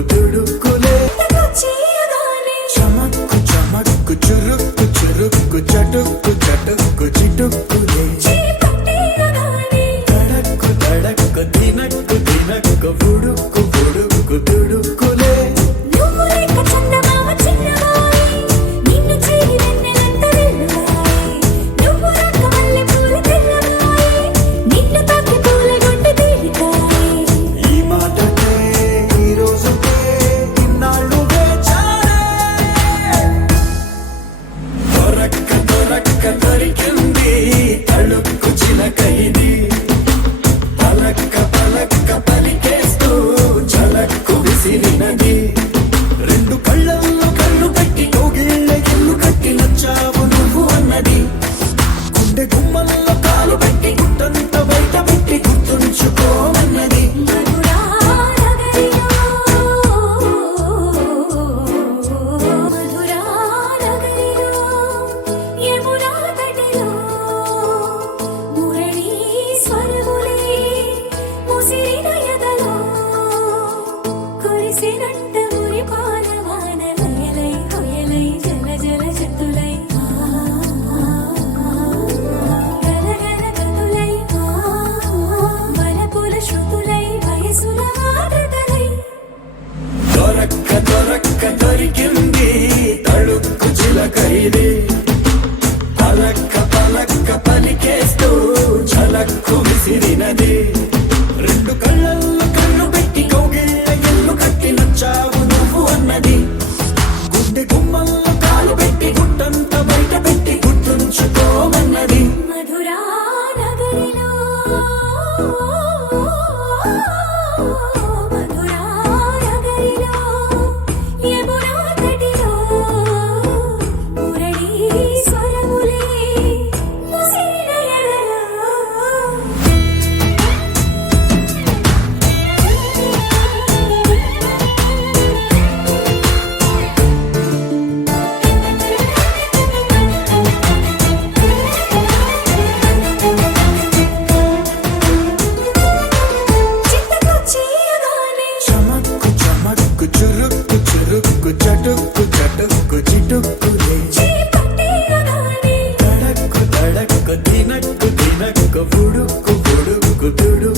తుడుక్కు తుడుక్కులే చమక్కు చమక్కు చురుక్కు చురుక్కు చటుక్కు చటుక్కు చిటుక్కులే తడక్కు తడక్కు దినక్కు దినక్కు బుడుక్కు బుడుక్కు తుడుక్కులే దొరికింది తళుక్కు చిలకైది పలక్క పలక్క పలికేస్తూ చలక్కు విసిరినది రెండు కళ్ళల్లో కళ్ళు పెట్టి కోగిళ్ళ ఇల్లు కట్టి నచ్చావు నువ్వు అన్నది గుండె గుమ్మల్లో కాలు పెట్టి గుట్టంత బయట పెట్టి గుర్తుంచుకోమన్నది దొరికింది తళుక్కు చిలకైది పలక్క పలక్క పలికేస్తూ చలక్కు విసిరినది రెండు కళ్ళల్లో కళ్ళు పెట్టి కోగిళ్ళ ఇల్లు కట్టి నచ్చావు నువ్వు అన్నది గుండె గుమ్మల్లో కాలు పెట్టి గుట్టంత బయట పెట్టి గుర్తుంచుకోమన్నది మధురా నగరిలో చురుక్కు చురుక్కు చటుక్కు చటుక్కు చిటుక్కులే తడక్కు తడక్కు దినక్కు దినక్కు బుడుక్కు బుడుక్కు తుడుక్కు